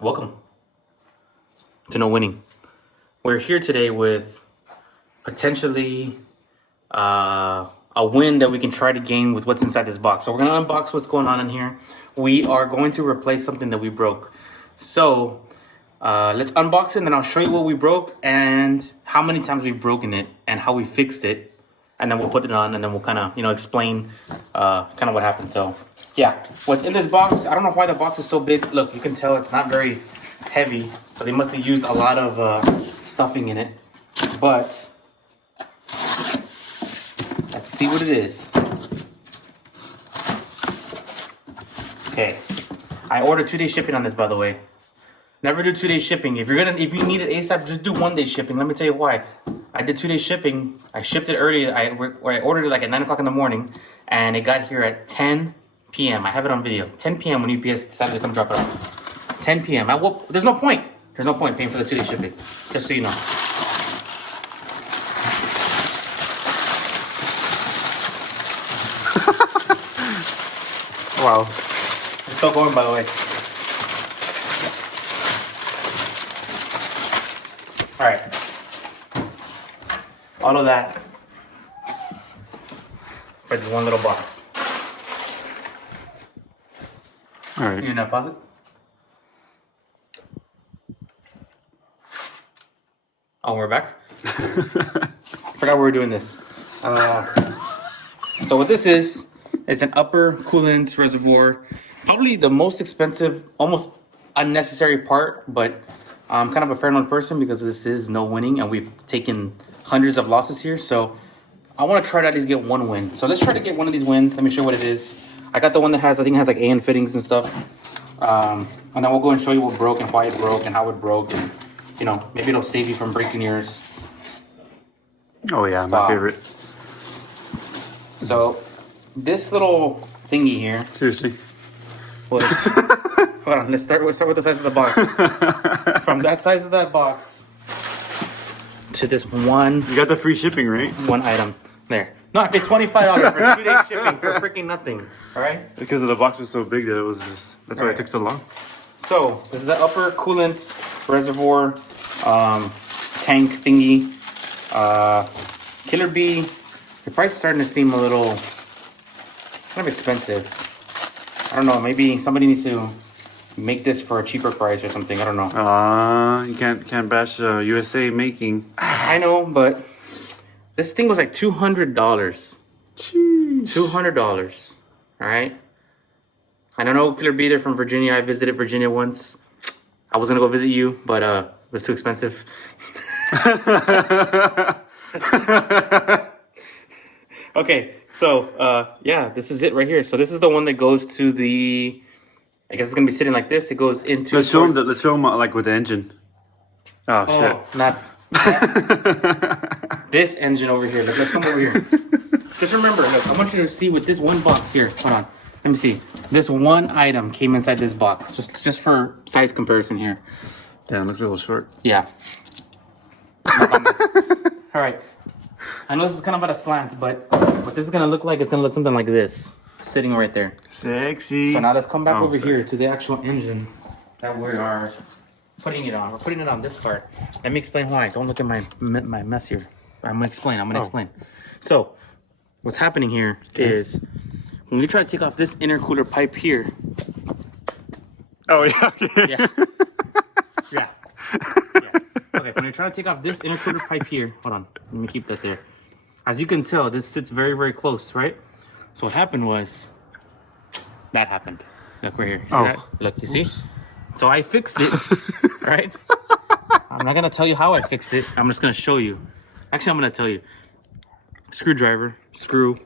Welcome to No Winning. We're here today with potentially a win that we can try to gain with what's inside this box. So we're going to unbox what's going on in here. We are going to replace something that we broke. So let's unbox it, and then I'll show you what we broke and how many times we've broken it and how we fixed it. And then we'll put it on, and then we'll kind of, explain kind of what happened. So yeah, what's in this box, I don't know why the box is so big. Look, you can tell it's not very heavy. So they must have used a lot of stuffing in it. But let's see what it is. Okay, I ordered 2-day shipping on this, by the way. Never do 2-day shipping. If you need it ASAP, just do 1-day shipping. Let me tell you why. I did 2-day shipping. I shipped it early. I ordered it like at 9 o'clock in the morning, and it got here at 10 p.m. I have it on video. 10 p.m. when UPS decided to come drop it off. 10 p.m. There's no point. There's no point paying for the 2-day shipping. Just so you know. Wow. It's still going, by the way. All right. All of that for this one little box. All right. You gonna pause it? Oh, we're back. Forgot we were doing this. So what this is, it's an upper coolant reservoir. Probably the most expensive, almost unnecessary part, but I'm kind of a paranoid person because this is no winning, and we've taken hundreds of losses here. So I want to try to at least get one win. So let's try to get one of these wins. Let me show you what it is. I got the one that has, I think it has like AN fittings and stuff. And then we'll go and show you what broke and why it broke and how it broke. And, maybe it'll save you from breaking yours. Oh yeah, my favorite. So this little thingy here. Seriously. Was, hold on, let's start with the size of the box. From that size of that box to this one. You got the free shipping, right? One item. There. No, I paid $25 for 2-day shipping for freaking nothing. All right? Because the box was so big that it was just, that's why it took so long. So, this is an upper coolant reservoir tank thingy. Killer B. The price is starting to seem a little kind of expensive. I don't know. Maybe somebody needs to make this for a cheaper price or something. I don't know. You can't bash USA making. I know, but this thing was like $200. Jeez. $200. All right. I don't know Killer B. They're from Virginia. I visited Virginia once. I was gonna go visit you, but it was too expensive. Okay, so yeah, this is it right here. So this is the one that goes to the. I guess it's gonna be sitting like this. It goes into. Let's show them like with the engine. Oh shit! Not this engine over here. Look, let's come over here. Just remember, look, I want you to see with this one box here. Hold on, let me see. This one item came inside this box, just for size comparison here. Damn, looks a little short. Yeah. All right. I know this is kind of at a slant, but what this is gonna look like, it's gonna look something like this, sitting right there. Sexy. So now let's come back over here to the actual engine that we are putting it on. We're putting it on this part. Let me explain why. Don't look at my mess here. I'm gonna explain. So what's happening here is when we try to take off this intercooler pipe here. Oh yeah. Yeah. Yeah. Okay, when I try to take off this intercooler pipe here, hold on, let me keep that there. As you can tell, this sits very, very close, right? So what happened was, that happened. Look right here, you see that? Look, you see? So I fixed it, right? I'm not gonna tell you how I fixed it. I'm just gonna show you. Actually, I'm gonna tell you. Screwdriver, screw,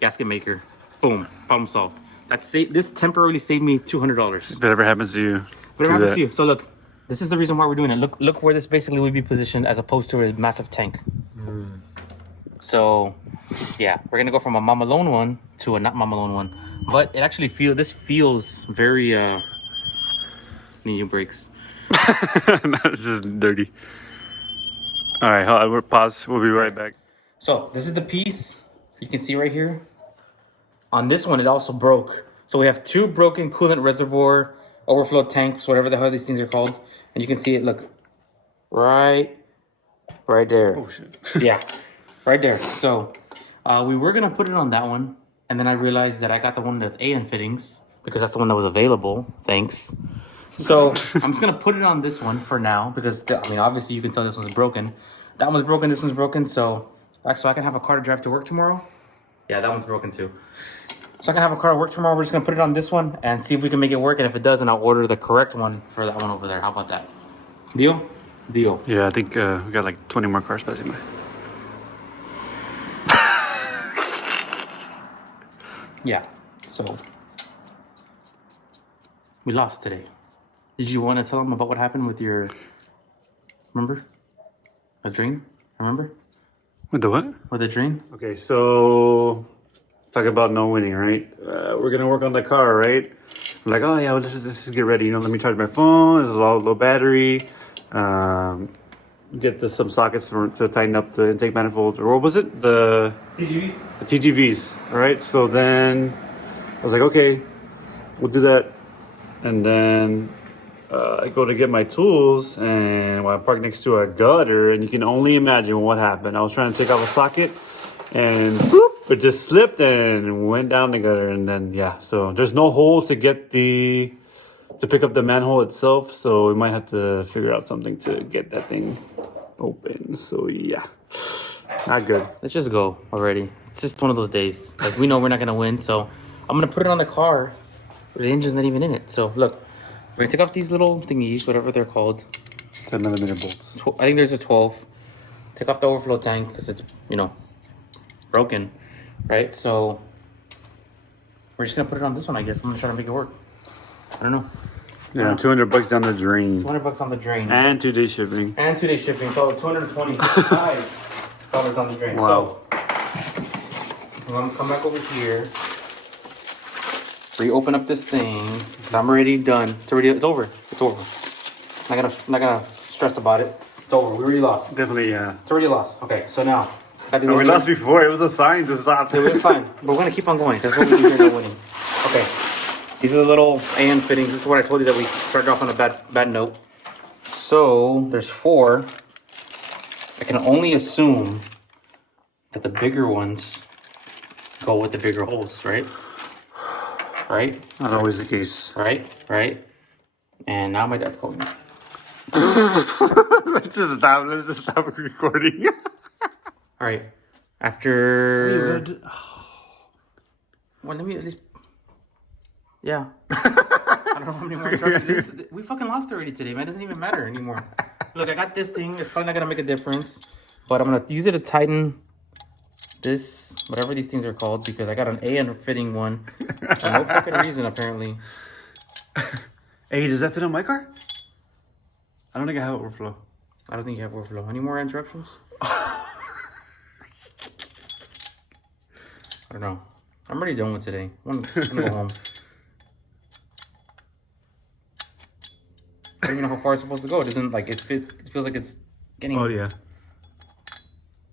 gasket maker, boom, problem solved. This temporarily saved me $200. If it ever happens to you. Whatever happens to you. So look. This is the reason why we're doing it. Look where this basically would be positioned as opposed to a massive tank. So, yeah, we're gonna go from a Mama Lone one to a not Mama Lone one. But it actually feels very new brakes. No, this is dirty. All right, we'll pause. We'll be right back. So this is the piece you can see right here. On this one, it also broke. So we have two broken coolant reservoir overflow tanks, whatever the hell these things are called. And you can see it, look, right there. Oh shit. Yeah, right there. So we were gonna put it on that one, and then I realized that I got the one with AN fittings because that's the one that was available. Thanks. So I'm just gonna put it on this one for now because I mean, obviously you can tell this one's broken. That one's broken. This one's broken. So I can have a car to drive to work tomorrow. Yeah, that one's broken too. So I can have a car to work tomorrow. We're just gonna put it on this one and see if we can make it work. And if it does, then I'll order the correct one for that one over there. How about that? Deal? Deal. Yeah, I think we got like 20 more cars passing by. Yeah. So we lost today. Did you want to tell them about what happened with your? Remember? A dream? Remember? With the what? With a dream? Okay, so talk about no winning, right? We're gonna work on the car, right? I'm like, oh yeah, well, let's just get ready. You know, let me charge my phone. There's a low battery. Get some sockets to tighten up the intake manifold, or what was it? The TGVs? The TGVs. All right. So then I was like, okay, we'll do that. And then I go to get my tools, and I park next to a gutter, and you can only imagine what happened. I was trying to take off a socket, and bloop, it just slipped and went down the gutter, and then yeah. So there's no hole to get to pick up the manhole itself, so we might have to figure out something to get that thing open. So yeah, not good. Let's just go already. It's just one of those days. Like, we know we're not gonna win, so I'm gonna put it on the car. But the engine's not even in it. So look, we're gonna take off these little thingies, whatever they're called. 10mm bolts. I think there's a 12. Take off the overflow tank because it's, you know, broken, right? So we're just gonna put it on this one, I guess. I'm gonna try to make it work. I don't know. Yeah, $200 down the drain. $200 on the drain. And 2-day shipping. And 2-day shipping. So $225 on the drain. Wow. So I'm gonna come back over here. Reopen up this thing. I'm already done. It's over. It's over. Not gonna stress about it. It's over. We already lost. Definitely, yeah. It's already lost. Okay, so now. No, we lost before. It was a sign to stop. It was fine. But we're gonna keep on going. That's what we do here, no winning. Okay. These are the little AN fittings. This is what I told you that we started off on a bad note. So there's 4. I can only assume that the bigger ones go with the bigger holes, right? Right? Not always the case. Right? And now my dad's calling me. Let's just stop recording. All right. After. Well, let me at least. Yeah. I don't know how many more instructions. We fucking lost already today, man. It doesn't even matter anymore. Look, I got this thing. It's probably not going to make a difference. But I'm going to use it to tighten this, whatever these things are called, because I got an AN fitting one. For no fucking reason, apparently. Hey, does that fit on my car? I don't think I have overflow. I don't think you have overflow. Any more interruptions? I don't know. I'm already done with today. I'm gonna go home. I don't even know how far it's supposed to go. It doesn't, like, it feels like it's getting... Oh, yeah.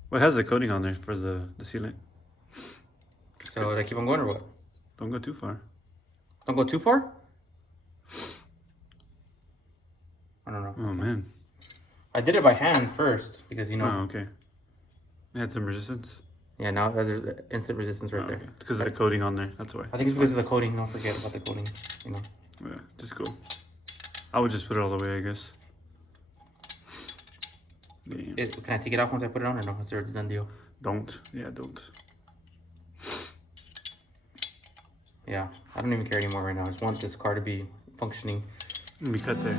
Well, it has the coating on there for the sealant. So, did I keep on going or what? Don't go too far. Don't go too far? I don't know. Oh, man. I did it by hand first because, you know... Oh, okay. It had some resistance. Yeah, now there's instant resistance right there. Okay. It's because of the coating on there. That's why. I think it's because of the coating. Don't forget about the coating, you know. Yeah, just go. I would just put it all the way, I guess. Yeah. Can I take it off once I put it on or no? It's already done deal. Don't. Yeah, don't. Yeah, I don't even care anymore right now. I just want this car to be functioning. Let me cut there.